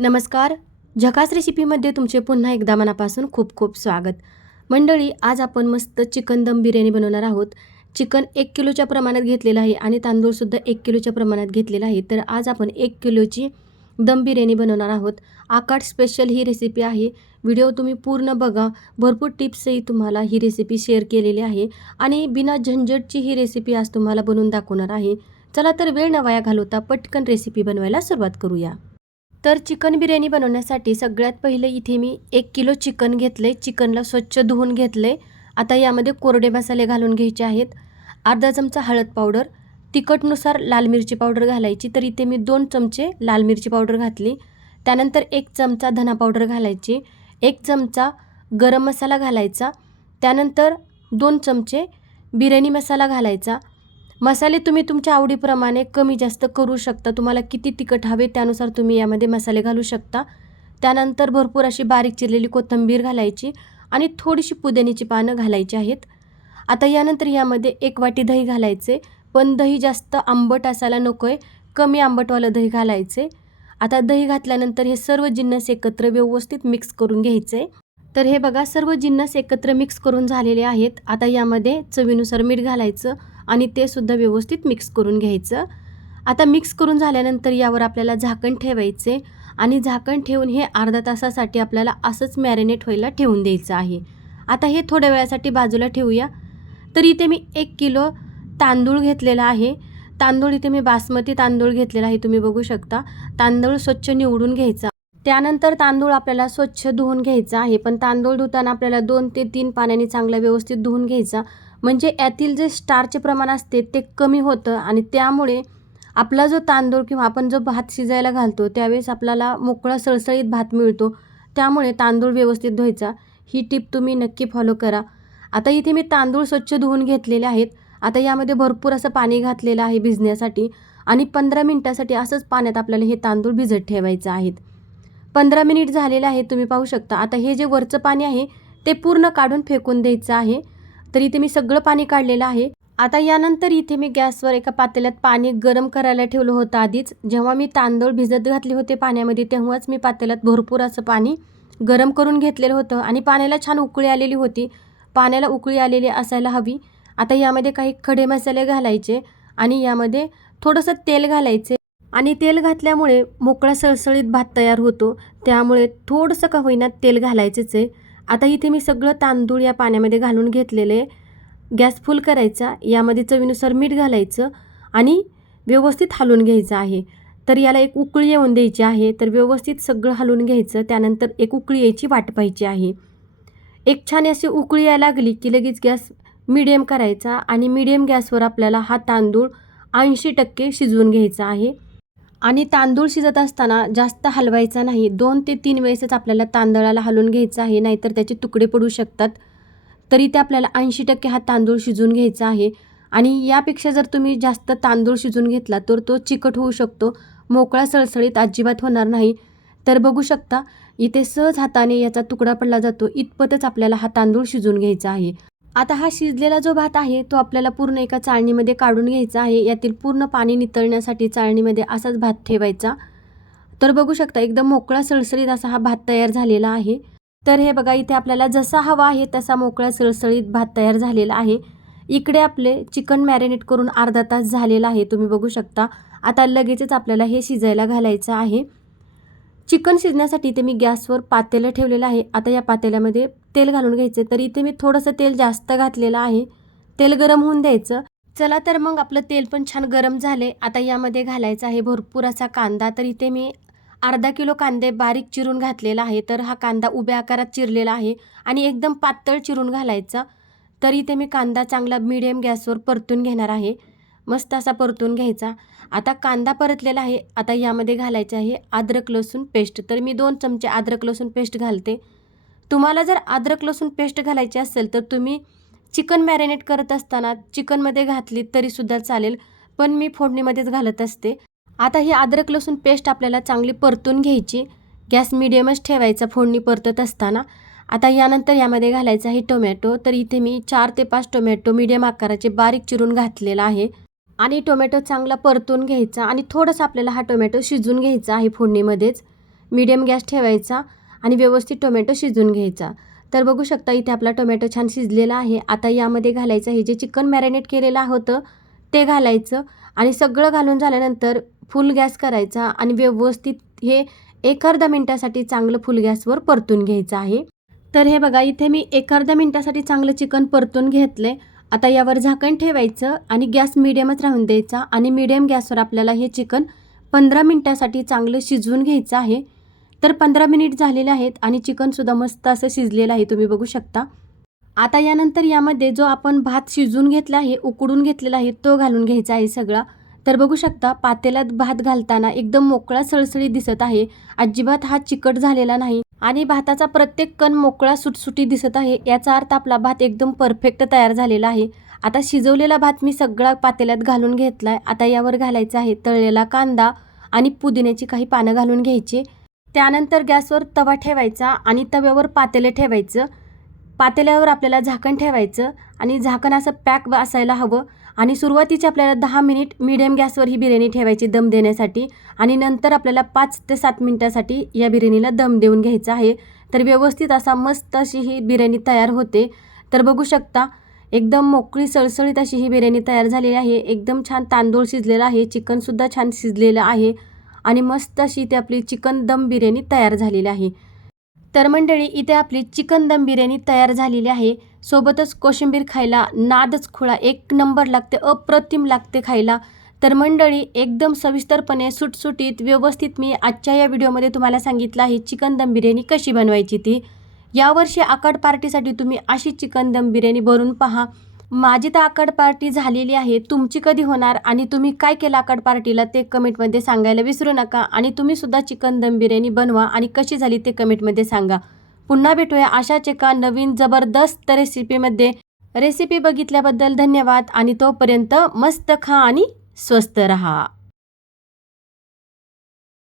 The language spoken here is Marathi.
नमस्कार. झकास रेसिपीमध्ये तुमचे पुन्हा एकदा मनापासून खूप खूप स्वागत. मंडळी आज आपण मस्त चिकन दम बिर्याणी बनवणार आहोत. चिकन एक किलोच्या प्रमाणात घेतलेलं आहे आणि तांदूळसुद्धा एक किलोच्या प्रमाणात घेतलेला आहे. तर आज आपण एक किलोची दम बिर्याणी बनवणार आहोत. आकाट स्पेशल ही रेसिपी आहे. व्हिडिओ तुम्ही पूर्ण बघा. भरपूर टिप्सही तुम्हाला ही रेसिपी शेअर केलेली आहे. आणि बिना झंझटची ही रेसिपी आज तुम्हाला बनवून दाखवणार आहे. चला तर वेळ न वाया घालवता पटकन रेसिपी बनवायला सुरुवात करूया. तर चिकन बिर्याणी बनवण्यासाठी सगळ्यात पहिले इथे मी एक किलो चिकन घेतले चिकनला स्वच्छ धुवून घेतले आता यामध्ये कोरडे मसाले घालून घ्यायचे आहेत. अर्धा चमचा हळद पावडर तिखटनुसार लाल मिरची पावडर घालायची. तर इथे मी दोन चमचे लाल मिरची पावडर घातली. त्यानंतर एक चमचा धना पावडर घालायची. एक चमचा गरम मसाला घालायचा. त्यानंतर दोन चमचे बिर्याणी मसाला घालायचा. मसाले तुम्ही तुमच्या आवडीप्रमाणे कमी जास्त करू शकता. तुम्हाला किती तिखट हवे त्यानुसार तुम्ही यामध्ये मसाले घालू शकता. त्यानंतर भरपूर अशी बारीक चिरलेली कोथिंबीर घालायची आणि थोडीशी पुदिन्याची पानं घालायची आहेत. आता यानंतर यामध्ये एक वाटी दही घालायचे. पण दही जास्त आंबट असायला नको आहे कमी आंबटवालं दही घालायचे. आता दही घातल्यानंतर हे सर्व जिन्नस एकत्र व्यवस्थित मिक्स करून घ्यायचे. तर हे बघा सर्व जिन्नस एकत्र मिक्स करून झालेले आहेत. आता यामध्ये चवीनुसार मीठ घालायचं. आणि ते सुद्धा व्यवस्थित मिक्स करून घ्यायचं. आता मिक्स करून झाल्यानंतर यावर आपल्याला झाकण ठेवायचे आणि झाकण ठेवून हे अर्धा तासासाठी आपल्याला असंच मॅरिनेट व्हायला ठेवून द्यायचं आहे. आता हे थोड्या वेळासाठी बाजूला ठेवूया. तर इथे मी एक किलो तांदूळ घेतलेला आहे. तांदूळ इथे मी बासमती तांदूळ घेतलेला आहे तुम्ही बघू शकता. तांदूळ स्वच्छ निवडून घ्यायचा. त्यानंतर तांदूळ आपल्याला स्वच्छ धुवून घ्यायचा आहे. पण तांदूळ धुताना आपल्याला दोन ते तीन पाण्याने चांगला व्यवस्थित धुवून घ्यायचा. म्हणजे यातील जे स्टारचे प्रमाण असते ते कमी होतं आणि त्यामुळे आपला जो तांदूळ किंवा आपण जो भात शिजायला घालतो त्यावेळेस आपल्याला मोकळा सळसळीत भात मिळतो. त्यामुळे तांदूळ व्यवस्थित धुवायचा. ही टिप तुम्ही नक्की फॉलो करा. आता इथे मी तांदूळ स्वच्छ धुवून घेतलेले आहेत. आता यामध्ये भरपूर असं पाणी घातलेलं आहे भिजण्यासाठी आणि पंधरा मिनटासाठी असंच पाण्यात आपल्याला हे तांदूळ भिजत ठेवायचं आहेत. पंधरा मिनिट झालेलं आहे तुम्ही पाहू शकता. आता हे जे वरचं पाणी आहे ते पूर्ण काढून फेकून द्यायचं आहे. तर इथे मी सगळं पाणी काढलेलं आहे. आता यानंतर इथे मी गॅसवर एका पातेल्यात पाणी गरम करायला ठेवलं होतं आधीच. जेव्हा मी तांदूळ भिजत घातले होते पाण्यामध्ये तेव्हाच मी पातेल्यात भरपूर असं पाणी गरम करून घेतलेलं होतं आणि पाण्याला छान उकळी आलेली होती. पाण्याला उकळी आलेली असायला हवी. आता यामध्ये काही खडे मसाले घालायचे आणि यामध्ये थोडंसं तेल घालायचे आणि तेल घातल्यामुळे मोकळा सळसळीत भात तयार होतो. त्यामुळे थोडंसं का होईना तेल घालायचंच आहे. आता इथे मी सगळं तांदूळ या पाण्यामध्ये घालून घेतलेले. गॅस फुल करायचा यामध्ये चवीनुसार मीठ घालायचं आणि व्यवस्थित हलवून घ्यायचं आहे. तर याला एक उकळी येऊन द्यायची आहे. तर व्यवस्थित सगळं हलवून घ्यायचं त्यानंतर एक उकळी यायची वाट पाहायची आहे. एक छान अशी उकळी यायला लागली की लगेच गॅस मिडियम करायचा आणि मिडियम गॅसवर आपल्याला हा तांदूळ ऐंशी टक्के शिजवून घ्यायचा आहे. आणि तांदूळ शिजत असताना जास्त हलवायचा नाही. दोन ते तीन वेळेसच आपल्याला तांदळाला हलवून घ्यायचं आहे नाहीतर त्याचे तुकडे पडू शकतात. तरी ते आपल्याला ऐंशी टक्के हा तांदूळ शिजवून घ्यायचा आहे. आणि यापेक्षा जर तुम्ही जास्त तांदूळ शिजून घेतला तर तो चिकट होऊ शकतो. मोकळा सळसळीत अजिबात होणार नाही. तर बघू शकता इथे सहज हाताने याचा तुकडा पडला जातो. इतपतच आपल्याला हा तांदूळ शिजून घ्यायचा आहे. आता हा शिजलेला जो भात आहे तो आपल्याला पूर्ण एका चाळणीमध्ये काढून घ्यायचा आहे. यातील पूर्ण पाणी नितळण्यासाठी चाळणीमध्ये असाच भात ठेवायचा. तर बघू शकता एकदम मोकळा सळसळीत असा हा भात तयार झालेला आहे. तर हे बघा इथे आपल्याला जसा हवा आहे तसा मोकळा सळसळीत भात तयार झालेला आहे. इकडे आपले चिकन मॅरिनेट करून अर्धा तास झालेला आहे तुम्ही बघू शकता. आता लगेचच आपल्याला हे शिजायला घालायचं आहे. चिकन शिजण्यासाठी इथे मी गॅसवर पातेलं ठेवलेलं आहे. आता या पातेल्यामध्ये तेल घालून घ्यायचे. तर इथे मी थोडंसं तेल जास्त घातलेलं आहे. तेल गरम होऊन द्यायचं. चला तर मग आपलं तेल पण छान गरम झाले. आता यामध्ये घालायचं आहे भरपूर असा कांदा. तर इथे मी अर्धा किलो कांदे बारीक चिरून घातलेला आहे. तर हा कांदा उभ्या आकारात चिरलेला आहे आणि एकदम पातळ चिरून घालायचा. तर इथे मी कांदा चांगला मिडियम गॅसवर परतून घेणार आहे. मस्त असा परतून घ्यायचा. आता कांदा परतलेला आहे. आता यामध्ये घालायचं आहे अद्रक लसूण पेस्ट. तर मी दोन चमचे अद्रक लसूण पेस्ट घालते. तुम्हाला जर अद्रक लसूण पेस्ट घालायची असेल तर तुम्ही चिकन मॅरिनेट करत असताना चिकनमध्ये घातली तरीसुद्धा चालेल. पण मी फोडणीमध्येच घालत असते. आता ही अद्रक लसूण पेस्ट आपल्याला चांगली परतून घ्यायची. गॅस मिडियमच ठेवायचा फोडणी परतत असताना. आता यानंतर यामध्ये घालायचं आहे टोमॅटो. तर इथे मी चार ते पाच टोमॅटो मिडियम आकाराचे बारीक चिरून घातलेला आहे. आणि टोमॅटो चांगला परतून घ्यायचा आणि थोडंसं आपल्याला हा टोमॅटो शिजून घ्यायचा आहे फोडणीमध्येच. मीडियम गॅस ठेवायचा आणि व्यवस्थित टोमॅटो शिजून घ्यायचा. तर बघू शकता इथे आपला टोमॅटो छान शिजलेला आहे. आता यामध्ये घालायचं हे जे चिकन मॅरिनेट केलेलं होतं ते घालायचं आणि सगळं घालून झाल्यानंतर फुल गॅस करायचा आणि व्यवस्थित हे एक अर्धा मिनटासाठी चांगलं फुल गॅसवर परतून घ्यायचं आहे. तर हे बघा इथे मी एक अर्धा मिनटासाठी चांगलं चिकन परतून घेतलं आता यावर झाकण ठेवायचं आणि गॅस मिडियमच राहून द्यायचा आणि मिडियम गॅसवर आपल्याला हे चिकन पंधरा मिनटासाठी चांगलं शिजवून घ्यायचं आहे. तर पंधरा मिनिट झालेले आहेत आणि चिकनसुद्धा मस्त असं शिजलेलं आहे तुम्ही बघू शकता. आता यानंतर यामध्ये जो आपण भात शिजवून घेतला आहे उकडून घेतलेला आहे तो घालून घ्यायचा आहे सगळा. तर बघू शकता पातेल्यात भात घालताना एकदम मोकळा सळसळी दिसत आहे. अजिबात हा चिकट झालेला नाही आणि भाताचा प्रत्येक कण मोकळा सुटसुटी दिसत आहे. याचा अर्थ आपला भात एकदम परफेक्ट तयार झालेला आहे. आता शिजवलेला भात मी सगळा पातेल्यात घालून घेतला आहे आता यावर घालायचा आहे तळलेला कांदा आणि पुदिन्याची काही पानं घालून घ्यायची. त्यानंतर गॅसवर तवा ठेवायचा आणि तव्यावर पातेले ठेवायचं. पातेल्यावर आपल्याला झाकण ठेवायचं आणि झाकण असं पॅक असायला हवं. आणि सुरुवातीचे आपल्याला दहा मिनिट मिडियम गॅसवर ही बिर्याणी ठेवायची दम देण्यासाठी आणि नंतर आपल्याला पाच ते सात मिनटासाठी या बिर्याणीला दम देऊन घ्यायचा आहे. तर व्यवस्थित असा मस्त अशी ही बिर्याणी तयार होते. तर बघू शकता एकदम मोकळी सळसळीत अशी ही बिर्याणी तयार झालेली आहे. एकदम छान तांदूळ शिजलेला आहे. चिकनसुद्धा छान शिजलेलं आहे. आणि मस्त अशी ती आपली चिकन दम बिर्याणी तयार झालेली आहे. तर मंडळी इथे आपली चिकन दम बिर्याणी तयार झालेली आहे. सोबतच कोशिंबीर खायला नादच खुळा एक नंबर लागते अप्रतिम लागते खायला. तर मंडळी एकदम सविस्तरपणे सुटसुटीत व्यवस्थित मी आजच्या या व्हिडिओमध्ये तुम्हाला सांगितलं आहे चिकन दम बिर्याणी कशी बनवायची ती. यावर्षी आकाड पार्टीसाठी तुम्ही अशी चिकन दम बिर्याणी भरून पहा. माझी तर आकड पार्टी झालेली आहे तुमची कधी होणार आणि तुम्ही काय केलं आकड पार्टीला ते कमेंटमध्ये सांगायला विसरू नका आणि तुम्हीसुद्धा चिकन दम बिर्याणी बनवा आणि कशी झाली ते कमेंटमध्ये सांगा. पुन्हा भेटूया अशाच एका नवीन जबरदस्त रेसिपीमध्ये. रेसिपी बघितल्याबद्दल धन्यवाद आणि तोपर्यंत मस्त खा आणि स्वस्त रहा.